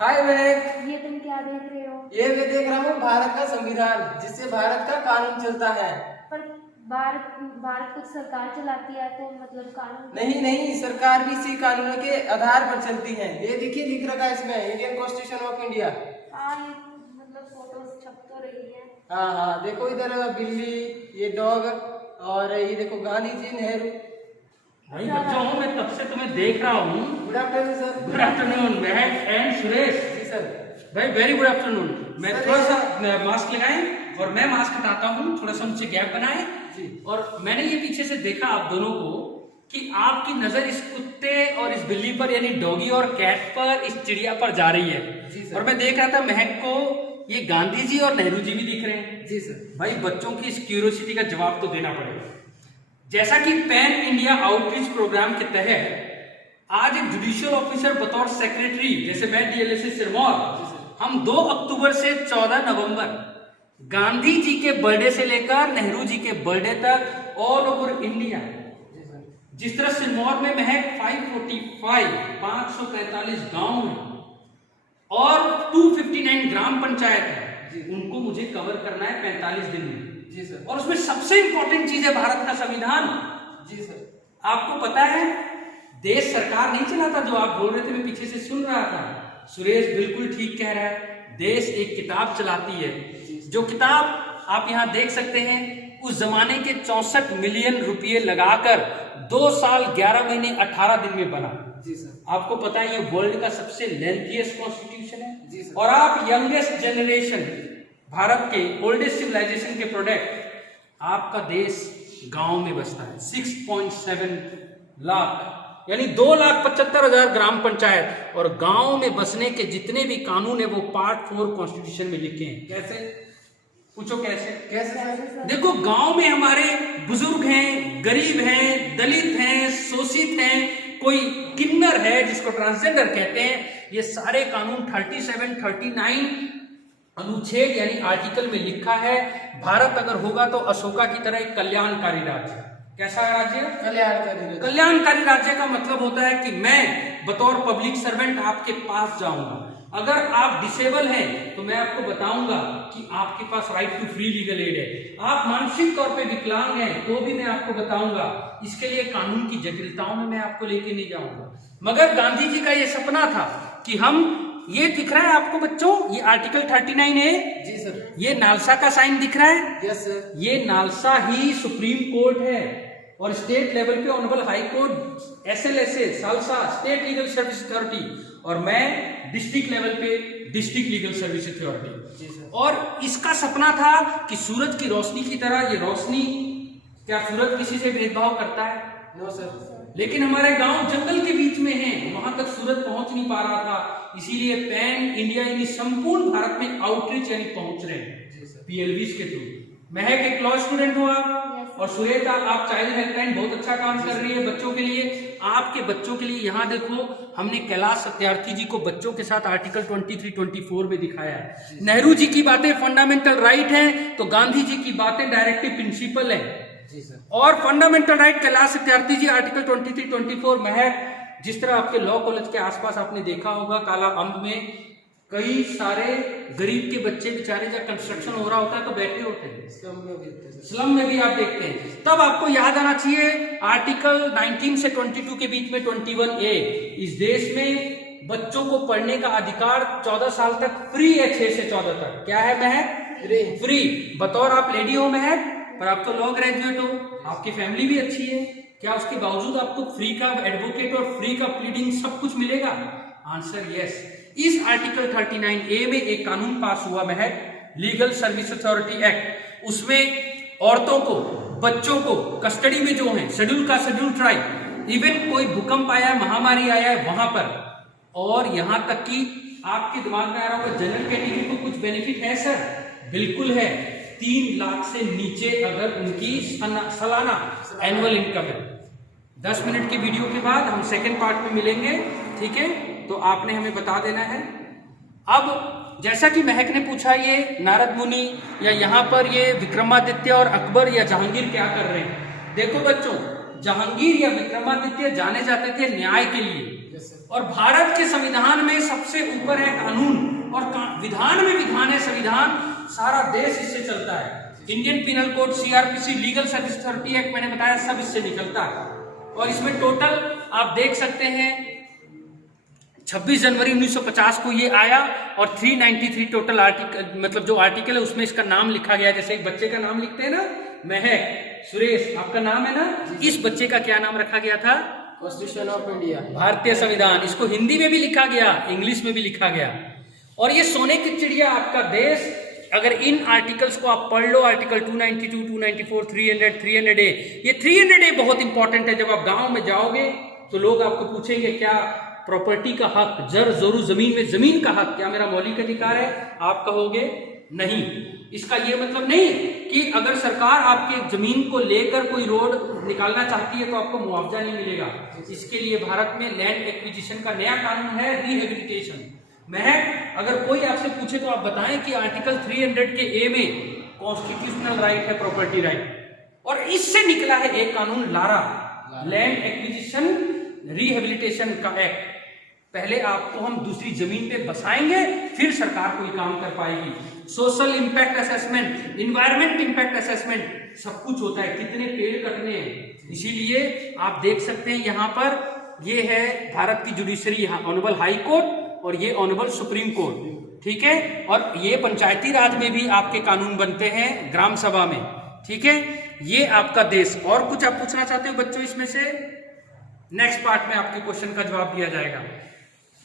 हाय महक। ये तुम क्या देख रहे हो? ये मैं देख रहा हूँ भारत का संविधान, जिससे भारत का कानून चलता है। पर भारत भारत कुछ सरकार चलाती है तो मतलब कानून नहीं नहीं, सरकार भी इसी कानूनों के आधार पर चलती है। ये देखिए लिख रखा है इसमें, इंडियन कॉन्स्टिट्यूशन ऑफ इंडिया। हाँ, ये मतलब फोटोज छप तो रही है। हाँ हाँ, देखो इधर बिल्ली, ये डॉग, और ये देखो गांधी जी, नेहरू। भाई बच्चों, मैं तब से तुम्हें देख रहा हूँ। Good afternoon sir. Good afternoon Mahak and Suresh. जी सर। भाई वेरी गुड आफ्टरनून। मैं सर, थोड़ा सा मास्क लगाएं और मैं मास्क हटाता हूँ, थोड़ा सा नीचे गैप बनाए। जी। और मैंने ये पीछे से देखा आप दोनों को कि आपकी नजर इस कुत्ते और इस बिल्ली पर यानी डॉगी और कैट पर, इस चिड़िया पर जा रही है। जी सर। और मैं देख रहा था महक को ये गांधी जी और नेहरू जी भी दिख रहे हैं। जी सर। भाई बच्चों की इस क्यूरियोसिटी का जवाब तो देना पड़ेगा। जैसा कि पैन इंडिया आउटरीच प्रोग्राम के तहत आज एक जुडिशियल ऑफिसर बतौर सेक्रेटरी, जैसे मैं डीएलएसए सिरमौर, हम 2 अक्टूबर से 14 नवंबर गांधी जी के बर्थडे से लेकर नेहरू जी के बर्थडे तक ऑल ओवर इंडिया, जिस तरह सिरमौर में महक 545 गांव है और 259 ग्राम पंचायत है, उनको मुझे कवर करना है 45 दिन में। जी सर। और उसमें सबसे इंपॉर्टेंट चीज है भारत का संविधान। जी सर। आपको पता है देश सरकार नहीं चलाता, जो आप बोल रहे थे मैं पीछे से सुन रहा था। सुरेश बिल्कुल ठीक कह रहा है, देश एक किताब चलाती है। जो किताब आप यहाँ देख सकते हैं, उस जमाने के 64 मिलियन रुपए लगाकर 2 साल 11 महीने 18 दिन में बना। जी सर। आपको पता है ये वर्ल्ड का सबसे लेंथीएस्ट कॉन्स्टिट्यूशन है। जी सर। और आप यंगेस्ट जनरेशन, भारत के ओल्डेस्ट सिविलाइजेशन के प्रोडक्ट, आपका देश गांव में बसता है। 6.7 लाख यानी 2,75,000 ग्राम पंचायत और गांव में बसने के जितने भी कानून है वो पार्ट 4 कॉन्स्टिट्यूशन में लिखे हैं। कैसे? पूछो कैसे? कैसे? देखो, गांव में हमारे बुजुर्ग हैं, गरीब हैं, दलित हैं, शोषित हैं, कोई किन्नर है जिसको ट्रांसजेंडर कहते हैं, ये सारे कानून 37, 39 अनुच्छेद यानी आर्टिकल में लिखा है। भारत अगर होगा तो अशोका की तरह एक कल्याणकारी राज्य। कैसा राज्य? कल्याणकारी। कल्याणकारी राज्य का मतलब होता है कि मैं बतौर पब्लिक सर्वेंट आपके पास जाऊंगा। अगर आप डिसेबल हैं तो मैं आपको बताऊंगा कि आपके पास right to free legal aid है। आप मानसिक तौर पे विकलांग हैं तो भी मैं आपको बताऊंगा। इसके लिए कानून की जटिलताओं में मैं आपको लेके नहीं जाऊंगा। मगर गांधी जी का ये सपना था कि हम, ये दिख रहा है आपको बच्चों, ये आर्टिकल 39 है। जी सर। ये नालसा का साइन दिख रहा है। Yes sir. ये नालसा ही सुप्रीम कोर्ट है और स्टेट लेवल पे honourable high court, SLSA SALSA state legal service authority, और मैं डिस्ट्रिक्ट लेवल पे डिस्ट्रिक्ट लीगल सर्विस अथॉरिटी। और इसका सपना था कि सूरज की रोशनी की तरह ये रोशनी, क्या सूरज किसी से भेदभाव करता है? No sir. लेकिन हमारे गांव जंगल के बीच में हैं, वहां तक सूरज पहुंच नहीं पा रहा था, इसीलिए पैन इंडिया यानी संपूर्ण भारत में आउटरीच यानी पहुंच रहे हैं पीएलवी के थ्रू। महक एक लॉ स्टूडेंट हो आप, और सुरेश आप चाइल्ड हेल्पलाइन बहुत अच्छा काम कर रही है बच्चों के लिए। आपके बच्चों के लिए यहाँ देखो, हमने कैलाश सत्यार्थी जी को बच्चों के साथ आर्टिकल 23-24 में दिखाया है। नेहरू जी की बातें फंडामेंटल राइट हैं, तो गांधी जी की बातें डायरेक्टिव प्रिंसिपल है। जी सर। और फंडामेंटल राइट कैलाश सत्यार्थी जी आर्टिकल 23-24 महक, जिस तरह आपके लॉ कॉलेज के आसपास आपने देखा होगा काला अम्ब में कई सारे गरीब के बच्चे बेचारे, जब कंस्ट्रक्शन हो रहा होता है तो बैठे होते हैं, स्लम में भी आप देखते हैं। तब आपको याद आना चाहिए आर्टिकल 19 से 22 के बीच में 21A, इस देश में बच्चों को पढ़ने का अधिकार 14 साल तक फ्री है। 6 से 14 तक क्या है महक? फ्री। बतौर आप लेडी हो महक, पर आप तो लॉ ग्रेजुएट हो, आपकी फैमिली भी अच्छी है, क्या उसके बावजूद आपको फ्री का एडवोकेट और फ्री का प्लीडिंग सब कुछ मिलेगा? Answer yes. इस आर्टिकल 39A में एक कानून पास हुआ महक, लीगल सर्विस अथॉरिटी एक्ट। उसमें औरतों को, बच्चों को कस्टडी में जो है, शेड्यूल का शेड्यूल ट्राइब, इवन कोई भूकंप आया है, महामारी आया है वहां पर, और यहां तक कि आपके दिमाग में आ रहा होगा जनरल कैटेगरी को कुछ बेनिफिट है सर? बिल्कुल है। 3 लाख से नीचे अगर उनकी सालाना एनुअल इनकम है। 10 मिनट की वीडियो के बाद हम सेकेंड पार्ट में मिलेंगे, ठीक है? तो आपने हमें बता देना है। अब जैसा कि महक ने पूछा, ये नारद मुनि या यहाँ पर ये विक्रमादित्य और अकबर या जहांगीर क्या कर रहे हैं? देखो बच्चों, जहांगीर या विक्रमादित्य जाने जाते थे न्याय के लिए, और भारत के संविधान में सबसे सबसे ऊपर है कानून, और विधान में विधान है संविधान, सारा देश इससे चलता है। Indian penal code, CrPC, legal service authority act मैंने बताया, सब इससे निकलता है। और इसमें टोटल आप देख सकते हैं 26 जनवरी 1950 को ये आया, और 393 टोटल आर्टिकल, मतलब जो आर्टिकल है उसमें इसका नाम लिखा गया। जैसे एक बच्चे का नाम लिखते हैं ना, महक, सुरेश, आपका नाम है ना, इस बच्चे का क्या नाम रखा गया था? कॉन्स्टिट्यूशन ऑफ इंडिया, भारतीय संविधान। इसको हिंदी में भी लिखा गया, इंग्लिश में भी लिखा गया। और ये सोने की चिड़िया आपका देश, अगर इन आर्टिकल्स को आप पढ़ लो, आर्टिकल 292, 294, 300, 300A, ये 300A बहुत इंपॉर्टेंट है। जब आप गांव में जाओगे तो लोग आपको पूछेंगे क्या प्रॉपर्टी का हक, जरूर जमीन में जमीन का हक क्या मेरा मौलिक अधिकार है? आप कहोगे नहीं। इसका ये मतलब नहीं कि अगर सरकार आपके जमीन को लेकर कोई रोड निकालना चाहती है तो आपको मुआवजा नहीं मिलेगा। इसके लिए भारत में लैंड एक्विजिशन का नया कानून है, रिहेबिलिटेशन। अगर कोई आपसे पूछे तो आप बताएं कि आर्टिकल 300 के ए में कॉन्स्टिट्यूशनल राइट है, प्रॉपर्टी राइट, और इससे निकला है एक कानून लारा, लैंड एक्विजिशन रिहेबिलिटेशन का एक्ट। पहले आपको हम दूसरी जमीन पे बसाएंगे, फिर सरकार कोई काम कर पाएगी। Social impact assessment, environment impact assessment, सब कुछ होता है, कितने पेड़ कटने हैं। इसीलिए आप देख सकते हैं यहाँ पर, ये है भारत की जुडिशरी, ऑनरेबल हाई कोर्ट, और ये ऑनरेबल सुप्रीम कोर्ट, ठीक है। और ये पंचायती राज में भी आपके कानून बनते हैं, ग्राम सभा में, ठीक है। ये आपका देश। और कुछ आप पूछना चाहते हो बच्चों इसमें से? नेक्स्ट पार्ट में आपके क्वेश्चन का जवाब दिया जाएगा।